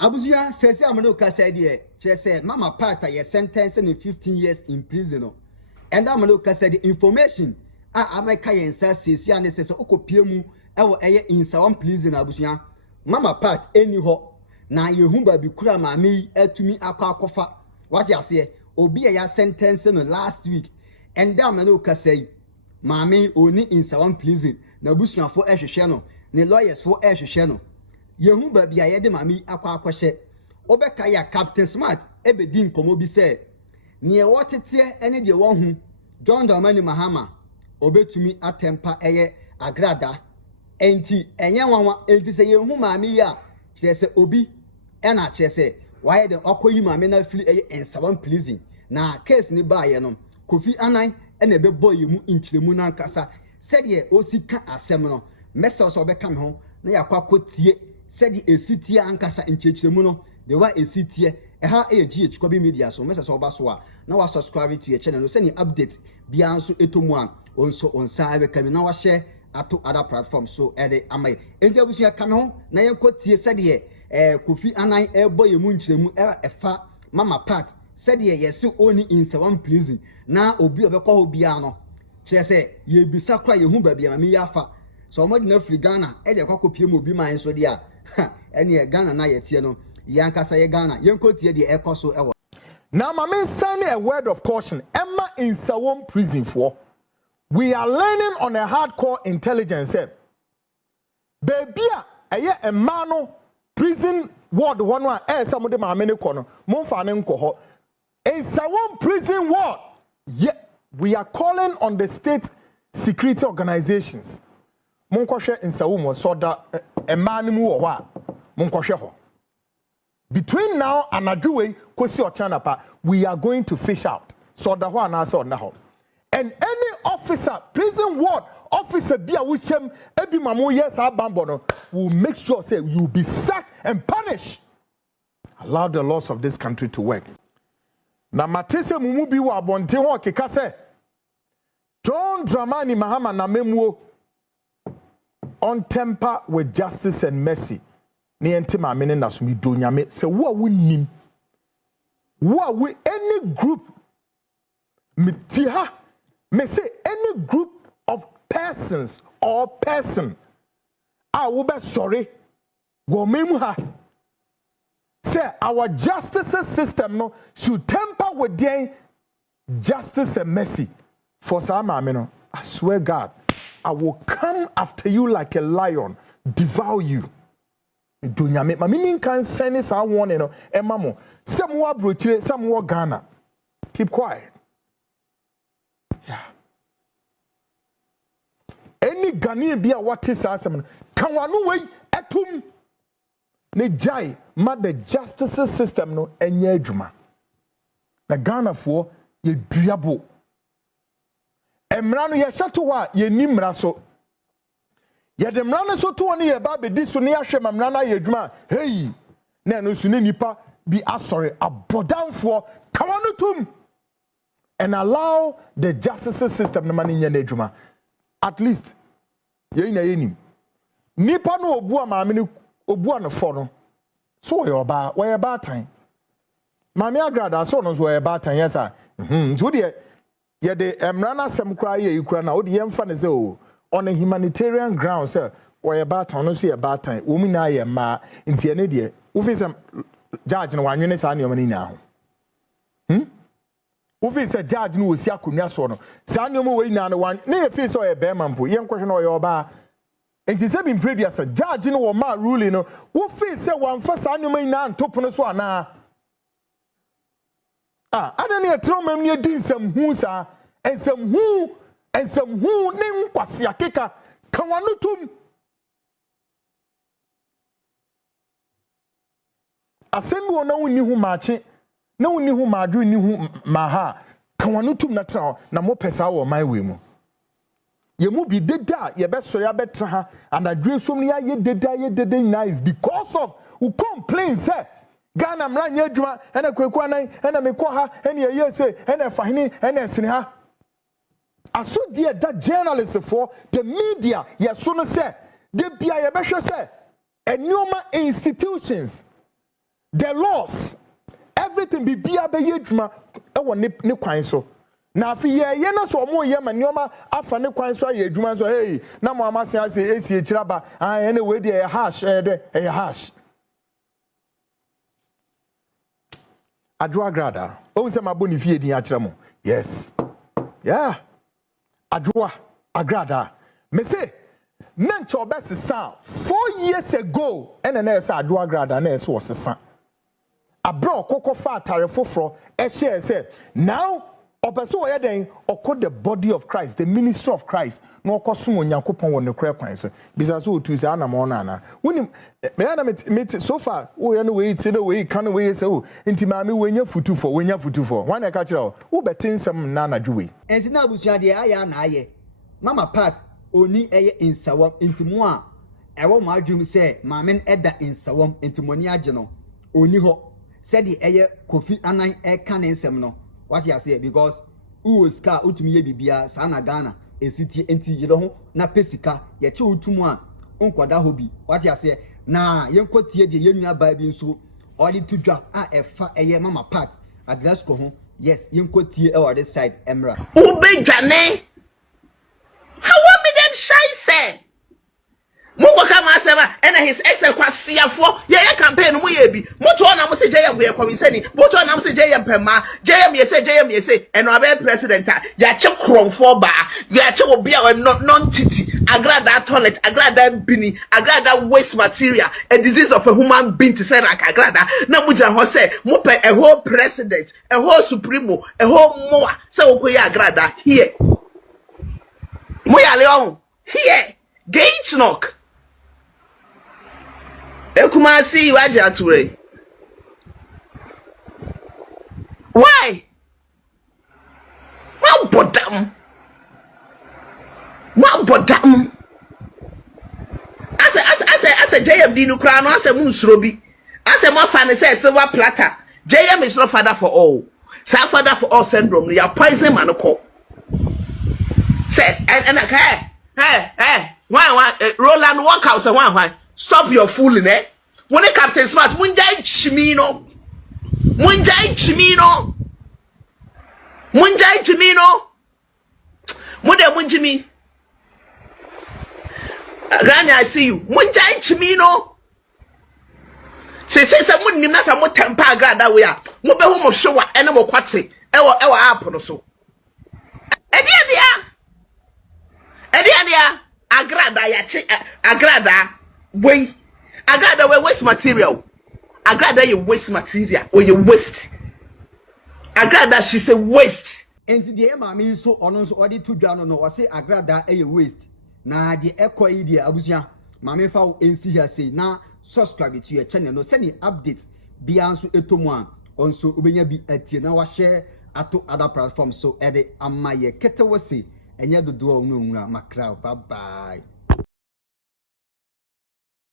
Abusia says amano kasa die say mama part ye sentenced in 15 years in prison. And amano kasa the information ameka yensa says ya ne say okopie mu ewo eye Nsawam prison abusia mama part eni ho na yehu ba bi kura maami atumi akwa what you say obi ya sentenced no last week and amano kasa maami oni Nsawam prison na busuafo ehwehwe no ne lawyers fo ehwehwe no yehu ba bia ye de mami akwa hye obeka ya Captain Smart ebedi nkomo bi se ne wotete ene de won hu John Dramani Mahama obetumi atempa eye Agradaa enti enye wanwa enti se yehu mami ya kire se obi ena kire se waye de okoyi mami na firi eye Nsawam prison na case ni ba ye no Kofi Anan ena be boy mu inchiremu na nkasa se de osika asem no message so obeka me ho na yakwa kotie said the city ankasa nchechiremu no the wa city eha GH Kwabi Media so message oba so a na wa subscribe to your channel no send update bia nso etomu an onso onsa abeka mi na wa share ato other platforms so ede amai enti abusu aka me ho na yenkotie said the Kofi Anan ebo yemu nchiremu efa mama part said the yes only Nsawam prison na obi obekọ ho bia no kire se ye bisa kwa ye hu ba bia ma yafa so mo de na free Ghana e de kwakopie mu obi man so dia ene Ghana na yetie no yankasa ye Ghana yenkotie de ekoso ewo now mama sending a word of caution Emma in Nsawam prison for we are learning on a hardcore intelligence baby a man no prison ward one some of them are many corner monfa ne nko Nsawam prison ward yeah we are calling on the state security organizations monkohwe Nsawam was so da a man mu wo ho monkohwe ho between now and ajuwe kosi ochanapa we are going to fish out so da ho na so na ho and any officer prison ward officer bia wuchem ebi mamo yes abambo no will make sure say you will be sacked and punished. Allow the laws of this country to work. Na matese mumu bi wa abonte ho keka se John Dramani Mahama na memuo on temper with justice and mercy. Ni enti ma mene na sumi do nyame se wo wunim wo we any group mitiha me say any group of persons or person I will be sorry go memu ha say our justice system no should temper with their justice and mercy for some no I swear God I will come after you like a lion devour you do nyame ma meaning can send us our one no emamo some wo abrochire some wo Ghana keep quiet. Yeah. Any Ghanaian be a what is asem kan wanu wey etum ne jai ma the justice system no enye adwuma na Ghana for ye duabo emra no ye hyeto wa ye nimra so ye de mra no so to ne ye ba be di so ne ahwe mamra na ye adwuma hey na no so ne nipa bi asori abodanfo kan wanu tum and allow the justice system no mani nya na adwuma at least ye ina yenim nipa no obu amaame ni obu anofo no so ye oba we ba tan maame Agradaa so no so ye ba tan yes ah nti de ye de emra na sem kra ye ikura na odi ye mfa ne se o on a humanitarian ground say we ba tan no so ye ba tan wo mu na ye ma nti ye ne de wo fi sem judge no wanwene sa ne o mani na ho Ufi se judge no wosi akonwa so no sa nneomo we nyina no wan na ye fi so ye be mampo ye nkohwe no ye oba enti se bi previous judge no wo ma ruling no wo fi se wan fa sa nneomo nyina ntopono so ana adani etro mam ne di nsam hu sa ensam hu ne nkwase akeka kan wano tum asem wo na woni hu maache na woni hu maadru ni hu maha kan wano tum na tra na mo pesa wo man we mu ye mu bi deda ye be sori abetra ha and adru som ne ye deda nice because of who complain say Ghana mra nya adwuma ena kweku anan ena mekọ ha ena ye say ena fahini ena esene ha aso die da journalists for the media ye so no say de bia ye be hwe say enioma institutions the laws everything be be ye dwuma e wo ne kwan so na afi ye na so mo ye ma nioma afa ne kwan so ye dwuma so hey na mo amase ase esi ekiraba ene we de hash de hash Agradaa o se ma boni fie din akere mo yes yeah Agradaa me say nancho obesesa 4 years ago ene na esa Agradaa na esa osesa abro koko fa atare foforo e share say now opeso wo yeden oko the body of Christ the ministry of Christ no okosom onyankopon wo ne kra kwan so bisa so otu say ana mo na ana woni me na me so far wo ye no we ti no we kan we say o nti ma me wenya futufo wan e ka kire wo betinsem na na dwuwe enti na abusua de aya na aye mama part oni eye Nsawam enti mo a ewo ma adwum say ma men eda Nsawam enti mo ni age no oni ho said the eye Kofi Anan e kan ensem no what you say because who was car utumi ye bibia sana Ghana esiti enti ye ho na pesika ye che utumu a onkwada hobi what you say na yenkotie de yenua ba bi nso odi tudwa a efa eye mama part address ko ho yes yenkotie e word side emra ubedwane how be them shy say Mungo kama asema ena his excel kwa siafo ye campaign mu ye bi moto na mo se JM ye komisani moto na mo se JM pema JM ye say eno abe president ya che kronfo ba ya che obi a non titi Agradaa toilet Agradaa bini Agradaa waste material a disease of a human being to say like Agradaa na muja ho say mo pe a whole president a whole supremo a whole moa say wo koye Agradaa here mo ya leon here Gh'ians knock Ekumasi waje ature. Why? What bodam? Ase JM no kra no ase munsuro bi. Ase mo fa ne say silver platter. JM is not father for all. Sa father for all syndrome. You poison man ko. Say and hey. Why Roland walk out say why? Stop your fooling, eh? When the Captain Smart, Munjai Chimino. Mode Munjimi. Granny, I see you. Munjai Chimino. Say someone named us a more temper Agradaa we are. Mube homo show and no quatri. Ewa apple so. Edia. Agradaa. Wait, Agradaa we waste material. Agradaa you waste material or you waste. Agradaa she say waste. Enti de mama so ono so odi tudwa no o say Agradaa e waste. Na de ekọ yi de abusia mama fa ensi here say na subscribe to your channel no send update bia nso etomu a onso obenya bi atie na wa share ato other platforms so ede amaye kete wose enye dodo onwura makra bye bye.